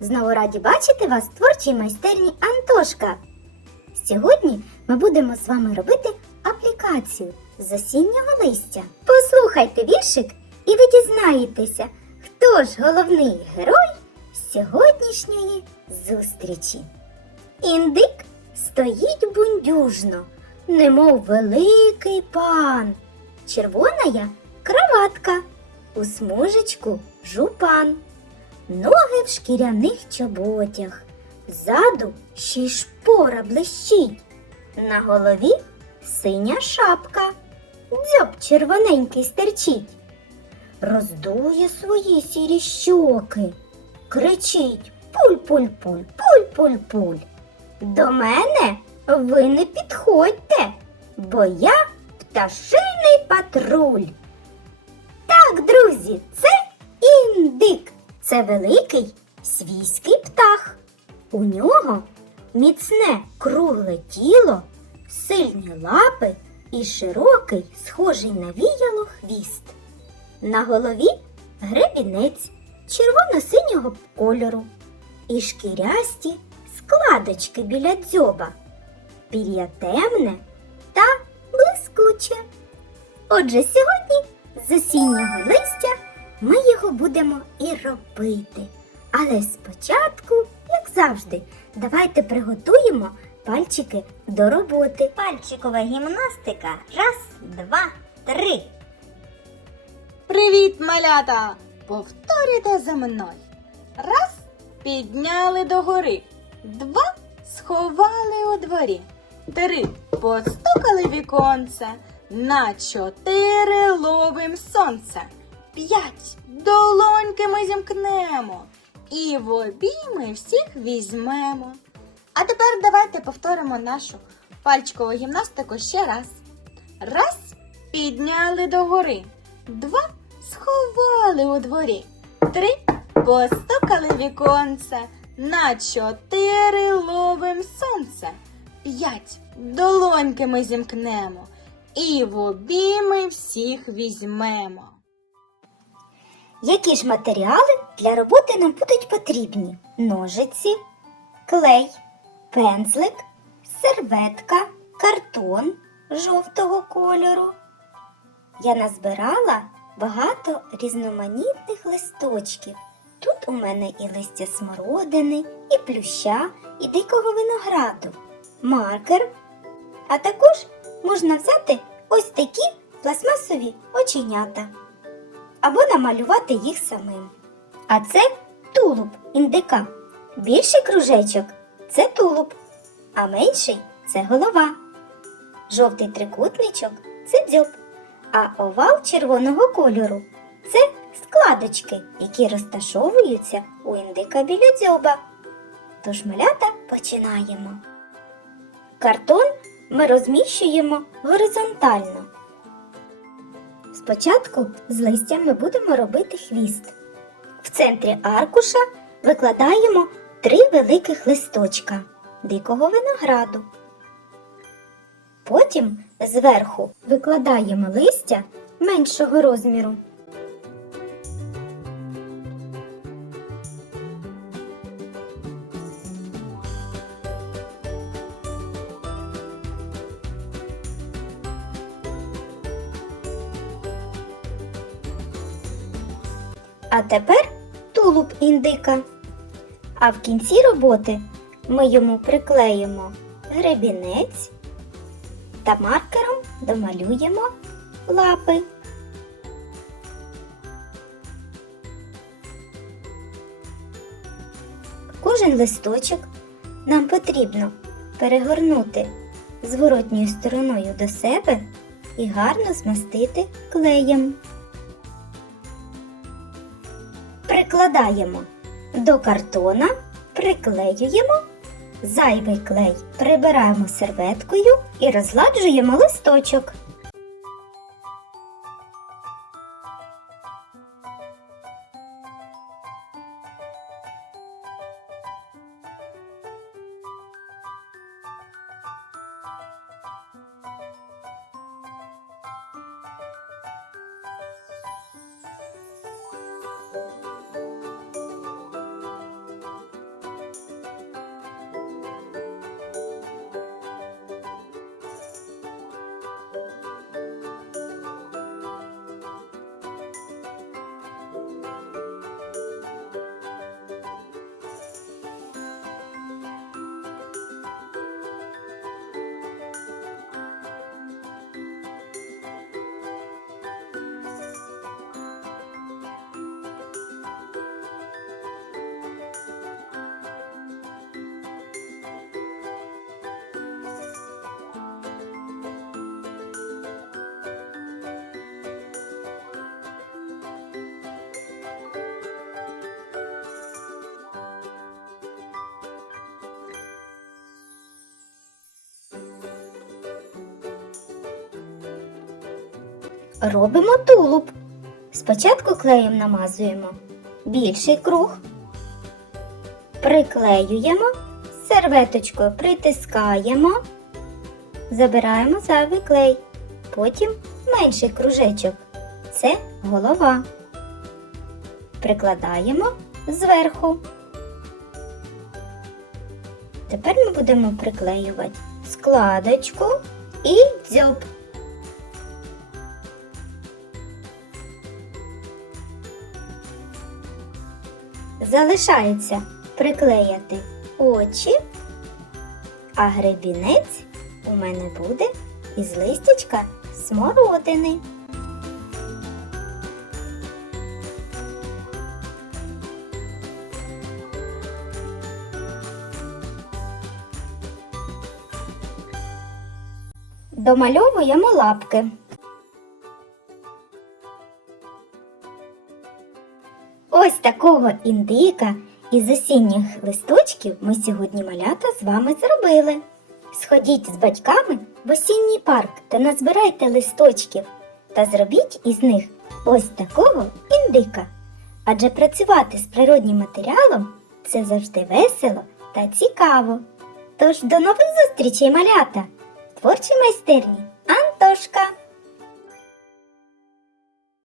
Знову раді бачити вас в творчій майстерні Антошка. Сьогодні ми будемо з вами робити аплікацію з осіннього листя. Послухайте віршик, і ви дізнаєтеся, хто ж головний герой сьогоднішньої зустрічі. Індик стоїть бундюжно, немов великий пан. Червоная краватка, у смужечку жупан, ноги в шкіряних чоботях, ззаду ще й шпора блищить, на голові синя шапка, дзьоб червоненький стерчить, роздує свої сірі щоки, кричить пуль-пуль-пуль, пуль-пуль-пуль. До мене ви не підходьте, бо я пташиний патруль. Так, друзі, це індик. Це великий свійський птах. У нього міцне кругле тіло, сильні лапи і широкий, схожий на віяло хвіст. На голові гребінець червоно-синього кольору і шкірясті складочки біля дзьоба. Пір'я темне та блискуче. Отже, сьогодні з осіннього листя ми його будемо і робити. Але спочатку, як завжди, давайте приготуємо пальчики до роботи. Пальчикова гімнастика. Раз, два, три. Привіт, малята! Повторюйте за мною. Раз підняли догори, два сховали у дворі, три постукали віконце, на чотири ловим сонце, п'ять. Долоньки ми зімкнемо. І в обійми всіх візьмемо. А тепер давайте повторимо нашу пальчикову гімнастику ще раз. Раз підняли догори, два сховали у дворі, три постукали віконце, на чотири ловим сонце, п'ять долоньки ми зімкнемо. І в обійми всіх візьмемо. Які ж матеріали для роботи нам будуть потрібні? Ножиці, клей, пензлик, серветка, картон жовтого кольору. Я назбирала багато різноманітних листочків. Тут у мене і листя смородини, і плюща, і дикого винограду, маркер. А також можна взяти ось такі пластмасові оченята або намалювати їх самим. А це тулуб індика. Більший кружечок це тулуб, а менший це голова. Жовтий трикутничок це дзьоб, а овал червоного кольору це складочки, які розташовуються у індика біля дзьоба. Тож малята починаємо. Картон ми розміщуємо горизонтально. Спочатку з листя ми будемо робити хвіст. В центрі аркуша викладаємо три великих листочка дикого винограду. Потім зверху викладаємо листя меншого розміру. А тепер тулуб індика. А в кінці роботи ми йому приклеїмо гребінець та маркером домалюємо лапи. Кожен листочок нам потрібно перегорнути зворотньою стороною до себе і гарно змастити клеєм. Прикладаємо до картона, приклеюємо, зайвий клей прибираємо серветкою і розладжуємо листочок. Робимо тулуб. Спочатку клеєм намазуємо більший круг, приклеюємо, серветочкою притискаємо, забираємо зайвий клей, потім менший кружечок. Це голова. Прикладаємо зверху. Тепер ми будемо приклеювати складочку і дзьоб. Залишається приклеяти очі, а гребінець у мене буде із листячка смородини. Домальовуємо лапки. Ось такого індика із осінніх листочків ми сьогодні малята з вами зробили. Сходіть з батьками в осінній парк та назбирайте листочків та зробіть із них ось такого індика. Адже працювати з природнім матеріалом це завжди весело та цікаво. Тож до нових зустрічей, малята! В творчій майстерні